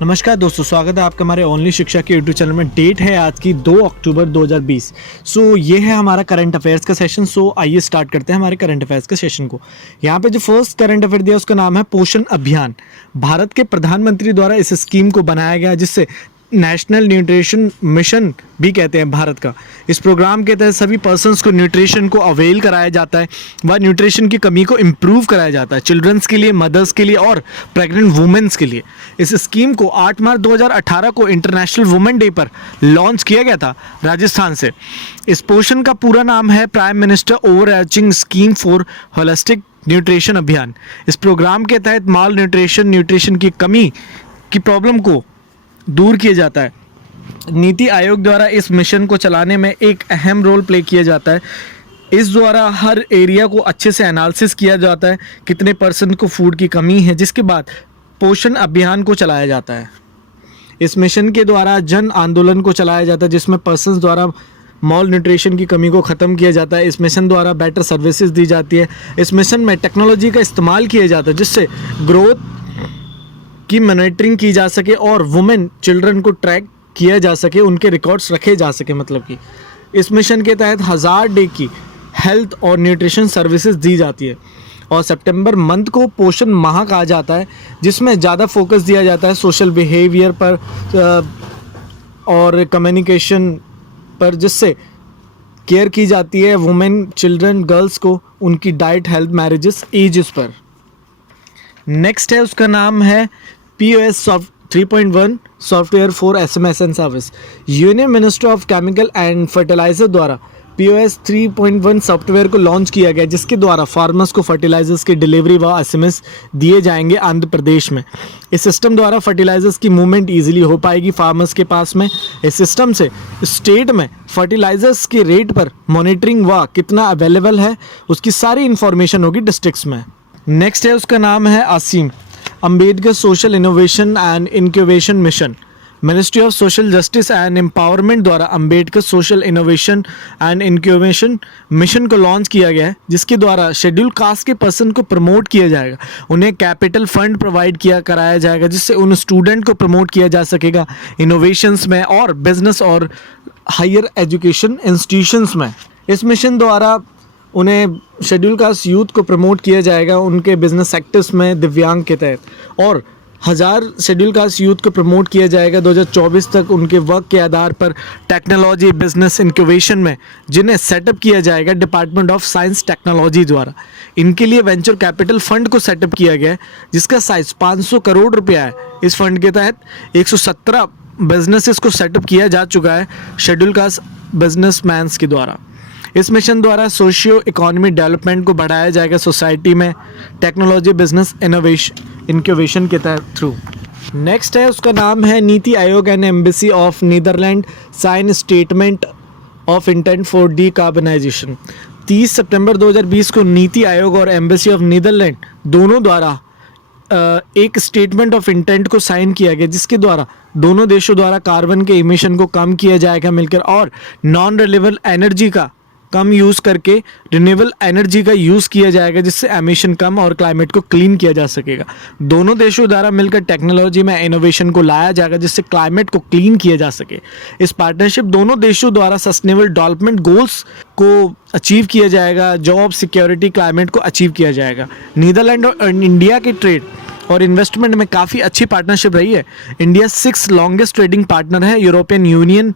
नमस्कार दोस्तों, स्वागत है आपका हमारे ओनली शिक्षा के यूट्यूब चैनल में। डेट है आज की 2 अक्टूबर 2020। ये है हमारा करंट अफेयर्स का सेशन। आइए स्टार्ट करते हैं हमारे करंट अफेयर्स के सेशन को। यहाँ पे जो फर्स्ट करंट अफेयर दिया उसका नाम है पोषण अभियान। भारत के प्रधानमंत्री द्वारा इस स्कीम को बनाया गया जिससे नेशनल न्यूट्रिशन मिशन भी कहते हैं भारत का। इस प्रोग्राम के तहत सभी पर्सन्स को न्यूट्रिशन को अवेल कराया जाता है व न्यूट्रिशन की कमी को इम्प्रूव कराया जाता है, चिल्ड्रंस के लिए, मदर्स के लिए और प्रेग्नेंट वुमेन्स के लिए। इस स्कीम को 8 मार्च 2018 को इंटरनेशनल वुमेन डे पर लॉन्च किया गया था राजस्थान से। इस पोषण का पूरा नाम है prime minister overarching scheme for holistic nutrition अभियान। इस प्रोग्राम के तहत माल न्यूट्रिशन की कमी की प्रॉब्लम को दूर किया जाता है। नीति आयोग द्वारा इस मिशन को चलाने में एक अहम रोल प्ले किया जाता है। इस द्वारा हर एरिया को अच्छे से एनालिसिस किया जाता है कितने परसेंट को फूड की कमी है, जिसके बाद पोषण अभियान को चलाया जाता है। इस मिशन के द्वारा जन आंदोलन को चलाया जाता है जिसमें पर्सन्स द्वारा मॉल न्यूट्रिशन की कमी को ख़त्म किया जाता है। इस मिशन द्वारा बेटर सर्विसेज दी जाती है। इस मिशन में टेक्नोलॉजी का इस्तेमाल किया जाता है जिससे ग्रोथ की मॉनिटरिंग की जा सके और वुमेन चिल्ड्रन को ट्रैक किया जा सके, उनके रिकॉर्ड्स रखे जा सके। मतलब कि इस मिशन के तहत 1000 डे की हेल्थ और न्यूट्रिशन सर्विसेज दी जाती है। और सितंबर मंथ को पोषण माह कहा जाता है जिसमें ज़्यादा फोकस दिया जाता है सोशल बिहेवियर पर और कम्युनिकेशन पर, जिससे केयर की जाती है वुमेन, चिल्ड्रन, गर्ल्स को उनकी डाइट, हेल्थ, मैरिजेस, एजेस पर। नेक्स्ट है, उसका नाम है POS 3.1 software for SMS and service. Union minister of chemical and fertiliser द्वारा POS 3.1 सॉफ्टवेयर को लॉन्च किया गया जिसके द्वारा फार्मर्स को फर्टिलाइजर्स की डिलीवरी व SMS दिए जाएंगे आंध्र प्रदेश में। इस सिस्टम द्वारा फर्टिलाइजर्स की मूवमेंट ईजिली हो पाएगी फार्मर्स के पास में। इस सिस्टम से स्टेट में फर्टिलाइजर्स के रेट पर मॉनिटरिंग व कितना अवेलेबल है उसकी सारी इंफॉर्मेशन होगी डिस्ट्रिक्ट्स में। नेक्स्ट है, उसका नाम है ASIIM Ambedkar social innovation and incubation mission. Ministry of social justice and empowerment द्वारा Ambedkar social innovation and incubation mission को लॉन्च किया गया है जिसके द्वारा शेड्यूल कास्ट के पर्सन को प्रमोट किया जाएगा। उन्हें कैपिटल फंड प्रोवाइड कराया जाएगा जिससे उन स्टूडेंट को प्रमोट किया जा सकेगा इनोवेशंस में और बिजनेस और हायर एजुकेशन इंस्टीट्यूशंस में। इस मिशन द्वारा उन्हें शेड्यूल कास्ट यूथ को प्रमोट किया जाएगा उनके बिजनेस सेक्टर्स में दिव्यांग के तहत, और 1000 शेड्यूल कास्ट यूथ को प्रमोट किया जाएगा 2024 तक उनके वर्क के आधार पर टेक्नोलॉजी बिजनेस इंक्यूबेशन में, जिन्हें सेटअप किया जाएगा डिपार्टमेंट ऑफ साइंस टेक्नोलॉजी द्वारा। इनके लिए वेंचर कैपिटल फंड को सेटअप किया गया है जिसका साइज 500 करोड़ रुपया है। इस फंड के तहत 117 बिजनेसेस को सेटअप किया जा चुका है शेड्यूल कास्ट बिजनेसमैन्स के द्वारा। इस मिशन द्वारा सोशियो इकोनॉमी डेवलपमेंट को बढ़ाया जाएगा सोसाइटी में टेक्नोलॉजी बिजनेस इनोवेशन इंक्यूबेशन के थ्रू। नेक्स्ट है, उसका नाम है NITI Aayog and embassy of Netherland sign statement of intent for decarbonisation. 30 सितंबर 2020 को नीति आयोग और एम्बेसी ऑफ नीदरलैंड दोनों द्वारा एक स्टेटमेंट ऑफ इंटेंट को साइन किया गया जिसके द्वारा दोनों देशों द्वारा कार्बन के इमिशन को कम किया जाएगा मिलकर, और नॉन रिन्यूएबल एनर्जी का कम यूज़ करके रिन्यूएबल एनर्जी का यूज़ किया जाएगा जिससे एमिशन कम और क्लाइमेट को क्लीन किया जा सकेगा। दोनों देशों द्वारा मिलकर टेक्नोलॉजी में इनोवेशन को लाया जाएगा जिससे क्लाइमेट को क्लीन किया जा सके। इस पार्टनरशिप दोनों देशों द्वारा सस्टेनेबल डेवलपमेंट गोल्स को अचीव किया जाएगा, जॉब सिक्योरिटी, क्लाइमेट को अचीव किया जाएगा। नीदरलैंड और इंडिया के ट्रेड और इन्वेस्टमेंट में काफ़ी अच्छी पार्टनरशिप रही है। इंडिया 6 लॉन्गेस्ट ट्रेडिंग पार्टनर है यूरोपियन यूनियन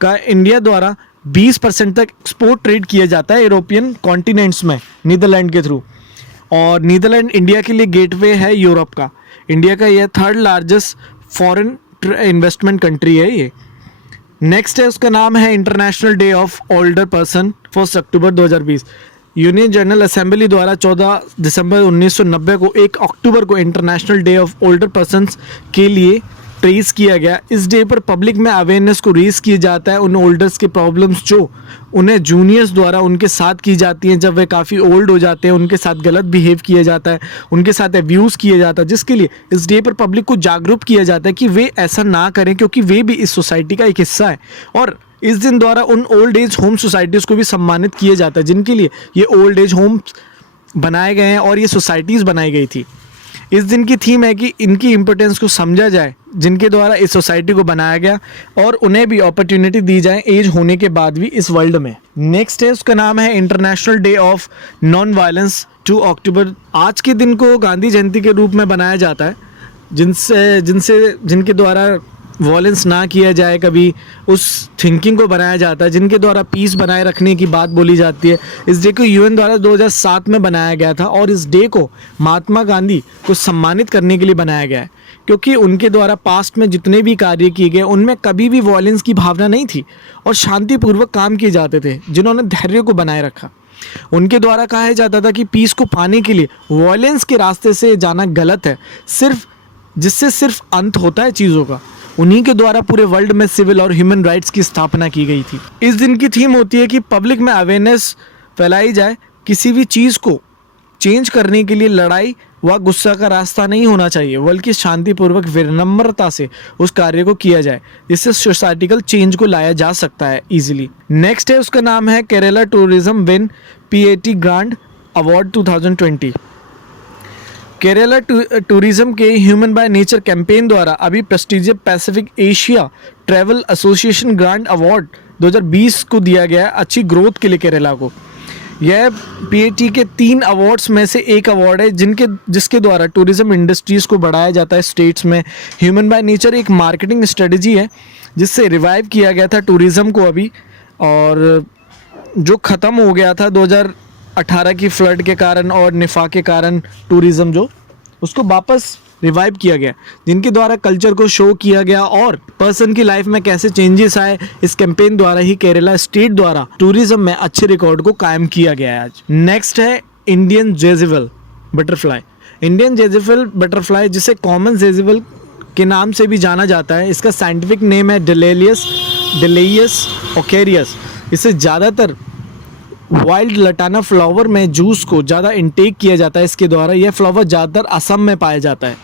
का। इंडिया द्वारा 20% तक एक्सपोर्ट ट्रेड किया जाता है यूरोपियन कॉन्टिनेंट्स में नीदरलैंड के थ्रू, और नीदरलैंड इंडिया के लिए गेटवे है यूरोप का। इंडिया का यह 3rd largest foreign investment country है ये। नेक्स्ट है, उसका नाम है international day of older person 1 October 2020। Union general assembly द्वारा 14 दिसंबर 1990 को 1 अक्टूबर को international day of older persons के लिए ट्रेस किया गया। इस डे पर पब्लिक में अवेयरनेस को रेज किया जाता है उन ओल्डर्स के प्रॉब्लम्स जो उन्हें जूनियर्स द्वारा उनके साथ की जाती हैं जब वे काफ़ी ओल्ड हो जाते हैं, उनके साथ गलत बिहेव किया जाता है, उनके साथ अब्यूज़ किया जाता है, जिसके लिए इस डे पर पब्लिक को जागरूक किया जाता है कि वे ऐसा ना करें क्योंकि वे भी इस सोसाइटी का एक हिस्सा है। और इस दिन द्वारा उन ओल्ड एज होम सोसाइटीज़ को भी सम्मानित किया जाता है जिनके लिए ये ओल्ड एज होम्स बनाए गए हैं और ये सोसाइटीज़ बनाई गई थी। इस दिन की थीम है कि इनकी इम्पोर्टेंस को समझा जाए, जिनके द्वारा इस सोसाइटी को बनाया गया और उन्हें भी अपॉर्चुनिटी दी जाए एज होने के बाद भी इस वर्ल्ड में। नेक्स्ट है, उसका नाम है international day of non violence 2 अक्टूबर। आज के दिन को गांधी जयंती के रूप में बनाया जाता है, जिनके द्वारा वॉयलेंस ना किया जाए, कभी उस थिंकिंग को बनाया जाता है, जिनके द्वारा पीस बनाए रखने की बात बोली जाती है। इस डे को यूएन द्वारा 2007 में बनाया गया था और इस डे को महात्मा गांधी को सम्मानित करने के लिए बनाया गया है, क्योंकि उनके द्वारा पास्ट में जितने भी कार्य किए गए उनमें कभी भी वॉयलेंस की भावना नहीं थी और शांतिपूर्वक काम किए जाते थे, जिन्होंने धैर्य को बनाए रखा। उनके द्वारा कहा जाता था कि पीस को पाने के लिए वॉयलेंस के रास्ते से जाना गलत है, जिससे सिर्फ अंत होता है चीज़ों का। उन्हीं के द्वारा पूरे वर्ल्ड में सिविल और ह्यूमन राइट्स की स्थापना की गई थी। इस दिन की थीम होती है कि पब्लिक में अवेयरनेस फैलाई जाए, किसी भी चीज़ को चेंज करने के लिए लड़ाई व गुस्सा का रास्ता नहीं होना चाहिए, बल्कि शांतिपूर्वक विनम्रता से उस कार्य को किया जाए, जिससे सोसाइटिकल चेंज को लाया जा सकता है इजीली। नेक्स्ट है, उसका नाम है Kerala tourism win PAT grand award 2020। Kerala tourism के ह्यूमन बाय नेचर कैंपेन द्वारा अभी prestigious Pacific Asia travel association grand award 2020 को दिया गया अच्छी ग्रोथ के लिए केरला को। यह PAT के 3 अवार्ड्स में से एक अवार्ड है जिसके द्वारा टूरिज्म इंडस्ट्रीज़ को बढ़ाया जाता है स्टेट्स में। ह्यूमन बाय नेचर एक मार्केटिंग स्ट्रेटजी है जिससे रिवाइव किया गया था टूरिज़्म को अभी, और जो ख़त्म हो गया था 2018 की फ्लड के कारण और निफा के कारण टूरिज़्म जो उसको वापस रिवाइव किया गया, जिनके द्वारा कल्चर को शो किया गया और पर्सन की लाइफ में कैसे चेंजेस आए। इस कैंपेन द्वारा ही केरला स्टेट द्वारा टूरिज्म में अच्छे रिकॉर्ड को कायम किया गया है आज। नेक्स्ट है इंडियन जेजिबल बटरफ्लाई। इंडियन जेजिबल बटरफ्लाई, जिसे कॉमन जेजिबल के नाम से भी जाना जाता है, इसका साइंटिफिक नेम है डेलेइयस ओकेरियस। इसे ज़्यादातर वाइल्ड लटाना फ्लावर में जूस को ज़्यादा इंटेक किया जाता है। इसके द्वारा यह फ्लावर ज़्यादातर असम में पाया जाता है।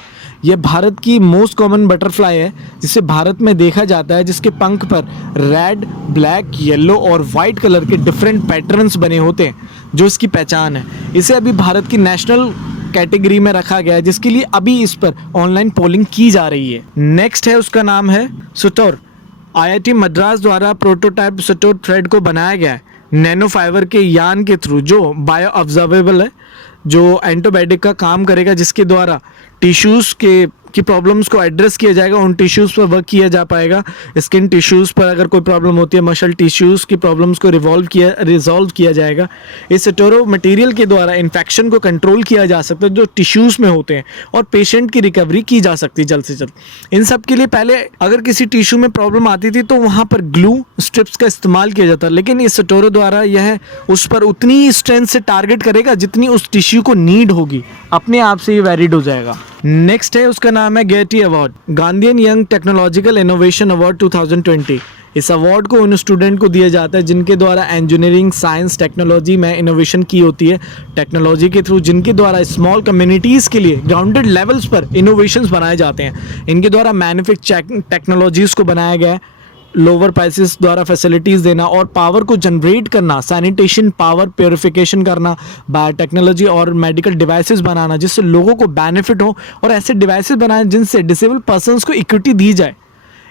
यह भारत की मोस्ट कॉमन बटरफ्लाई है, जिसे भारत में देखा जाता है, जिसके पंख पर रेड, ब्लैक, येलो और वाइट कलर के डिफरेंट पैटर्न्स बने होते हैं, जो इसकी पहचान है। इसे अभी भारत की नेशनल कैटेगरी में रखा गया है, जिसके लिए अभी इस पर ऑनलाइन पोलिंग की जा रही है। नेक्स्ट है, उसका नाम है सुटोर। IIT मद्रास द्वारा प्रोटोटाइप सुटोर थ्रेड को बनाया गया है नैनो फाइबर के यान के थ्रू, जो बायो ऑब्जर्वेबल है, जो एंटीबायोटिक का काम करेगा, जिसके द्वारा टिश्यूज़ की प्रॉब्लम्स को एड्रेस किया जाएगा। उन टिश्यूज़ पर वर्क किया जा पाएगा। स्किन टिश्यूज़ पर अगर कोई प्रॉब्लम होती है, मसल टिश्यूज़ की प्रॉब्लम्स को रिजॉल्व किया जाएगा। इस सेटोरो मटेरियल के द्वारा इन्फेक्शन को कंट्रोल किया जा सकता है जो टिश्यूज़ में होते हैं, और पेशेंट की रिकवरी की जा सकती है जल्द से जल्द। इन सब के लिए पहले अगर किसी टिश्यू में प्रॉब्लम आती थी तो वहाँ पर ग्लू स्ट्रिप्स का इस्तेमाल किया जाता है, लेकिन इस सेटोरो द्वारा यह उस पर उतनी ही स्ट्रेंथ से टारगेट करेगा जितनी उस टिश्यू को नीड होगी, अपने आप से ये वैरिड हो जाएगा। नेक्स्ट है, उसका नाम है Getty award, Gandhian young technological innovation award 2020। इस अवार्ड को उन स्टूडेंट को दिया जाता है जिनके द्वारा इंजीनियरिंग, साइंस, टेक्नोलॉजी में इनोवेशन की होती है टेक्नोलॉजी के थ्रू, जिनके द्वारा स्मॉल कम्युनिटीज़ के लिए ग्राउंडेड लेवल्स पर इनोवेशंस बनाए जाते हैं। इनके द्वारा मैन्युफैक्चरिंग टेक्नोलॉजीज़ को बनाया गया है, लोअर प्राइसेस द्वारा फैसिलिटीज़ देना और पावर को जनरेट करना, सैनिटेशन, पावर प्योरिफिकेशन करना, बायोटेक्नोलॉजी और मेडिकल डिवाइसेस बनाना, जिससे लोगों को बेनिफिट हो, और ऐसे डिवाइसेस बनाए जिनसे डिसेबल पर्सन्स को इक्विटी दी जाए।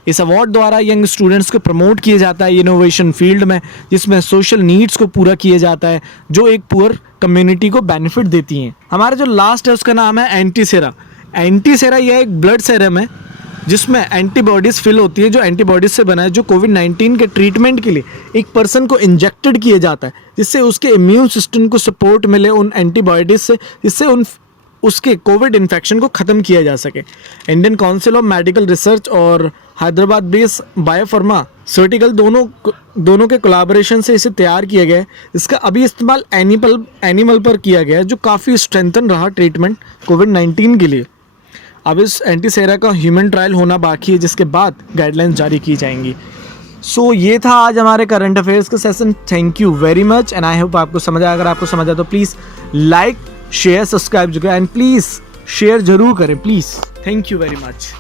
इस अवार्ड द्वारा यंग स्टूडेंट्स को प्रमोट किया जाता है इनोवेशन फील्ड में, जिसमें सोशल नीड्स को पूरा किया जाता है, जो एक पुअर कम्युनिटी को बेनिफिट देती हैं। हमारा जो लास्ट है उसका नाम है एंटीसेरा। एंटीसेरा यह एक ब्लड सेरम है जिसमें एंटीबॉडीज़ फिल होती है, जो एंटीबॉडीज़ से बना है, जो कोविड-19 के ट्रीटमेंट के लिए एक पर्सन को इंजेक्टेड किया जाता है, जिससे उसके इम्यून सिस्टम को सपोर्ट मिले उन एंटीबॉडीज़ से, जिससे उसके कोविड इन्फेक्शन को ख़त्म किया जा सके। Indian council of medical research और हैदराबाद बेस्ड बायोफार्मास्यूटिकल दोनों के कोलैबोरेशन से इसे तैयार किया गया है। इसका अभी इस्तेमाल एनिमल पर किया गया है, जो काफ़ी स्ट्रेंथन रहा ट्रीटमेंट कोविड-19 के लिए। अब इस एंटीसेरा का ह्यूमन ट्रायल होना बाकी है, जिसके बाद गाइडलाइंस जारी की जाएंगी। सो ये था आज हमारे करंट अफेयर्स का session. Thank you very much and I hope आपको समझ आया। अगर आपको समझ आया तो please like, share, subscribe and please share ज़रूर करें please. Thank you very much.